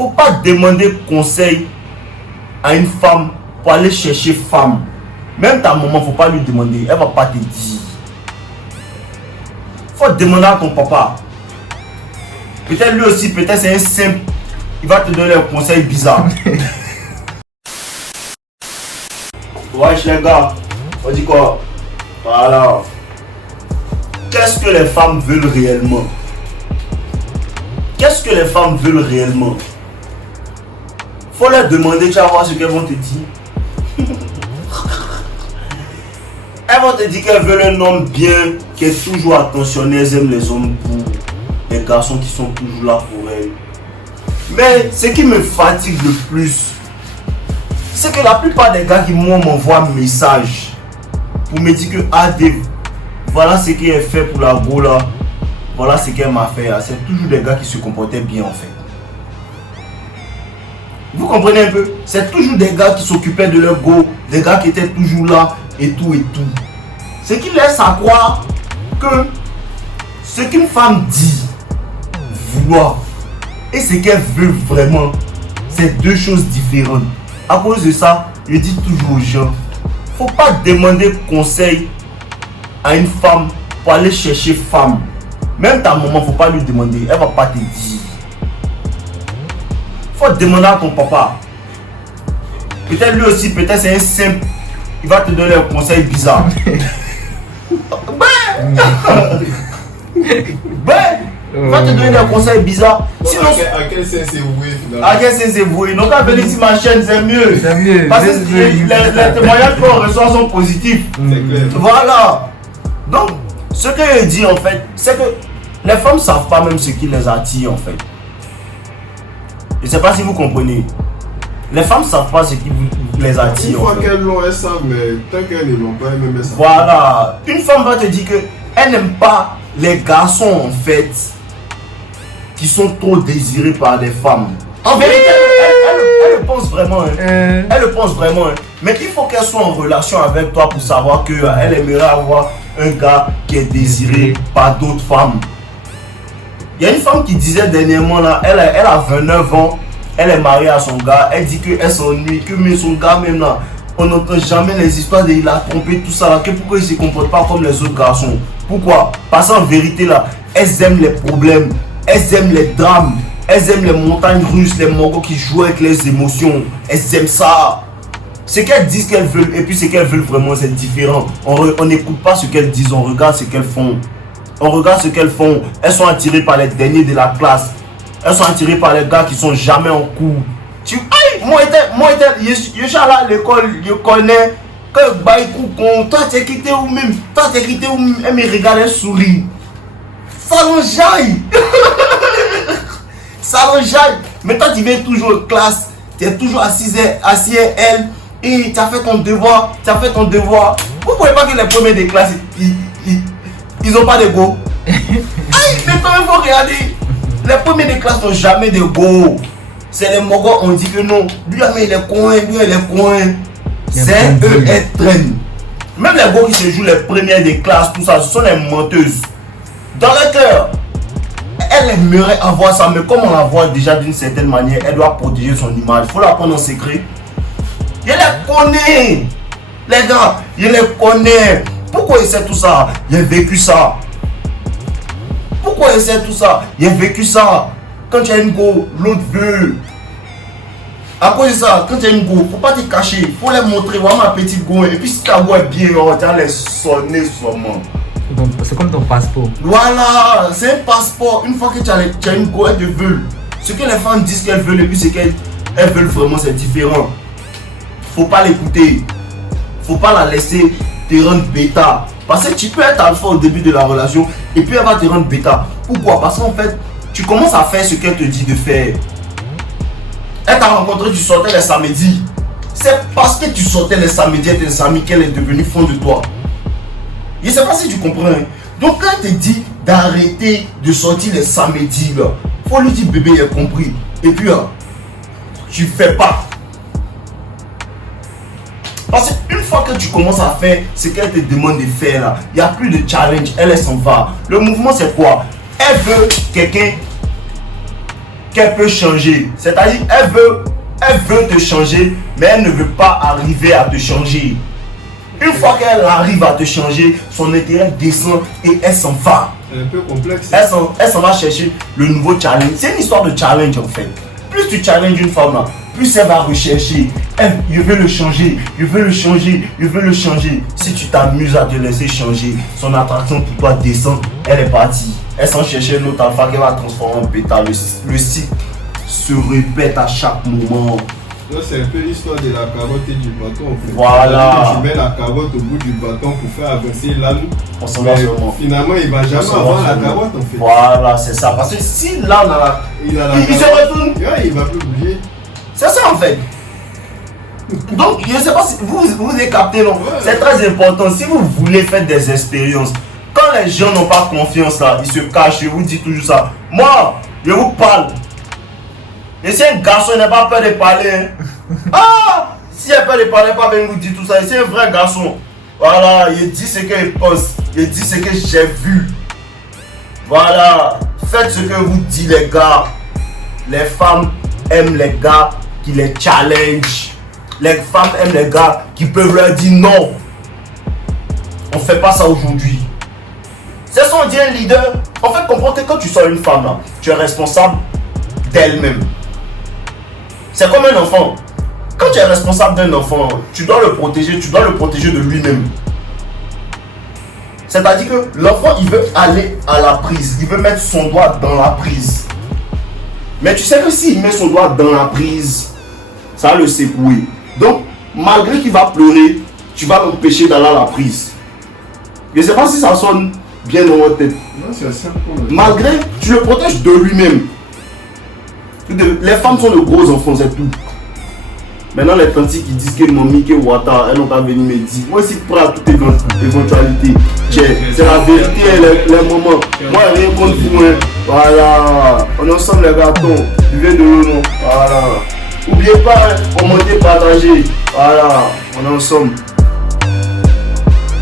Faut pas demander conseil à une femme pour aller chercher femme. Même ta maman, faut pas lui demander, elle va pas te dire. Faut demander à ton papa. Peut-être lui aussi, peut-être c'est un simple. Il va te donner un conseil bizarre. Wesh les gars, on dit quoi? Voilà. Qu'est-ce que les femmes veulent réellement? Qu'est-ce que les femmes veulent réellement? Faut leur demander, tu vas voir ce qu'elles vont te dire. Elles vont te dire qu'elles veulent un homme bien, qui est toujours attentionné, elles aiment les hommes pour les garçons qui sont toujours là pour elles. Mais ce qui me fatigue le plus, c'est que la plupart des gars qui m'envoient un message pour me dire que Dave, voilà ce qui est fait pour la go là, voilà ce qu'elle m'a fait. C'est toujours des gars qui se comportaient bien en fait. Vous comprenez un peu? C'est toujours des gars qui s'occupaient de leur go, des gars qui étaient toujours là et tout et tout. Ce qui laisse à croire que ce qu'une femme dit vouloir et ce qu'elle veut vraiment, c'est deux choses différentes. À cause de ça, je dis toujours aux gens, faut pas demander conseil à une femme pour aller chercher femme. Même ta maman, faut pas lui demander, elle va pas te dire. Faut demander à ton papa. Peut-être lui aussi, peut-être c'est un simple. Il va te donner un conseil bizarre. Il va te donner un conseil bizarre. Sinon, à quel sens c'est voué finalement? à quel sens c'est voué? Donc à venir sur ma chaîne, c'est mieux. C'est mieux. Parce que les témoignages qu'on reçoit sont positifs. C'est clair. Voilà. Donc, ce que je dis en fait, c'est que les femmes ne savent pas même ce qui les attire en fait. Je ne sais pas si vous comprenez. Les femmes ne savent pas ce qui les attire. Une fois en fait. qu'elles l'ont, elles savent, mais tant qu'elles ne l'ont pas, elles ne savent pas. Voilà. Une femme va te dire qu'elle n'aime pas les garçons en fait qui sont trop désirés par des femmes. En vérité, elle le pense vraiment. Hein. Elle le pense vraiment. Hein. Mais il faut qu'elle soit en relation avec toi pour savoir qu'elle aimerait avoir un gars qui est désiré par d'autres femmes. Il y a une femme qui disait dernièrement là, elle a 29 ans, elle est mariée à son gars, elle dit qu'elle s'ennuie, que mais son gars même là, on n'entend jamais les histoires de il a trompé tout ça là, que pourquoi il ne se comporte pas comme les autres garçons. Pourquoi? Parce qu'en vérité là, elles aiment les problèmes, elles aiment les drames, elles aiment les montagnes russes, les mogos qui jouent avec les émotions, elles aiment ça. Ce qu'elles disent qu'elles veulent et puis ce qu'elles veulent vraiment c'est différent. On n'écoute pas ce qu'elles disent, on regarde ce qu'elles font. On regarde ce qu'elles font. Elles sont attirées par les derniers de la classe. Elles sont attirées par les gars qui sont jamais en cours. Moi, je suis allé à l'école, je connais. Que toi t'es quitté ou même. Toi t'es quitté ou même. Elle me regarde, elle sourit. Ça l'enjaille. Ça l'enjaille. Mais toi tu viens toujours en classe. Tu es toujours assis à elle. Et tu as fait ton devoir. Vous ne pouvez pas que les premiers des classes, ils n'ont pas de go. Mais quand il faut regarder, les premiers des classes n'ont jamais de go. C'est les mogos, on dit que non. Lui, il est coin, lui, il est coin. C'est eux, elles traînent. Même les go qui se jouent les premières des classes, tout ça, ce sont les menteuses. Dans le cœur, elle aimerait avoir ça, mais comme on la voit déjà d'une certaine manière, elle doit protéger son image. Il faut la prendre en secret. Je les connais. Les gars, je les connais. Pourquoi il sait tout ça? J'ai vécu ça. Pourquoi il sait tout ça? J'ai vécu ça. Quand tu as une go, l'autre veut. À cause de ça, quand tu as une go, faut pas te cacher. Faut les montrer. Voilà ma petite go. Et puis si ta go est bien, tu vas les sonner seulement. C'est comme ton passeport. Voilà, c'est un passeport. Une fois que tu as une go, elles te veulent. Ce que les femmes disent qu'elles veulent et puis ce qu'elles veulent vraiment, c'est différent. Faut pas l'écouter. Faut pas la laisser te rendre bêta. Parce que tu peux être alpha au début de la relation et puis elle va te rendre bêta. Pourquoi? Parce qu'en fait, tu commences à faire ce qu'elle te dit de faire. Elle t'a rencontré, tu sortais les samedis. C'est parce que tu sortais les samedis et tes amis qu'elle est devenue fond de toi. Je ne sais pas si tu comprends. Hein? Donc quand elle te dit d'arrêter de sortir les samedis, là, faut lui dire bébé, il a compris. Et puis, tu fais pas. Parce qu'une fois que tu commences à faire ce qu'elle te demande de faire là, il n'y a plus de challenge, elle s'en va. Le mouvement c'est quoi? Elle veut quelqu'un qu'elle peut changer. C'est-à-dire, elle veut te changer, mais elle ne veut pas arriver à te changer. Une fois qu'elle arrive à te changer, son intérêt descend et elle s'en va. C'est un peu complexe. Elle s'en va chercher le nouveau challenge. C'est une histoire de challenge en fait. Plus tu challenges une femme là, plus elle va rechercher. Je veux le changer, je veux le changer, je veux le changer. Si tu t'amuses à te laisser changer, son attraction pour toi descend, elle est partie. Elle s'en cherche un autre alpha qu'elle va transformer en bêta. Le cycle se répète à chaque moment. C'est un peu l'histoire de la carotte et du bâton. En fait. Voilà. Tu mets la carotte au bout du bâton pour faire avancer l'âne. On s'en va sûrement. Finalement, il va jamais avoir la carotte en fait. Voilà, c'est ça. Parce que si l'âne a il se retourne. Ouais, il va plus bouger. C'est ça en fait. Donc, je ne sais pas si vous avez capté, non? Ouais. C'est très important. Si vous voulez faire des expériences, quand les gens n'ont pas confiance là, ils se cachent. Je vous dis toujours ça. Moi, je vous parle. Et si un garçon n'a pas peur de parler, hein. Ah, si il a peur de parler, pas venir vous dire tout ça. C'est un vrai garçon. Voilà, il dit ce qu'il pense. Il dit ce que j'ai vu. Voilà, faites ce que vous dit les gars. Les femmes aiment les gars qui les challenge. Les femmes aiment les gars qui peuvent leur dire non. On ne fait pas ça aujourd'hui. C'est ça, on dit un leader. En fait, comprends que quand tu sors une femme là, tu es responsable d'elle-même. C'est comme un enfant. Quand tu es responsable d'un enfant, tu dois le protéger de lui-même. C'est-à-dire que l'enfant, il veut aller à la prise. Il veut mettre son doigt dans la prise. Mais tu sais que s'il met son doigt dans la prise, ça va le secouer. Donc, malgré qu'il va pleurer, tu vas l'empêcher d'aller à la prise. Je ne sais pas si ça sonne bien dans votre tête. Non, c'est simple. Malgré, tu le protèges de lui-même. Les femmes sont de gros enfants, c'est tout. Maintenant, les tantis qui disent que mamie, que Wata, elles n'ont pas venu me dire. Moi, je suis prêt à toute éventualité. C'est la vérité, les moments. Moi, rien contre vous. Hein. Voilà. On est ensemble, les gâteaux. Buvez de l'eau, non. Voilà. N'oubliez pas, commenter, partager. Voilà. On est ensemble.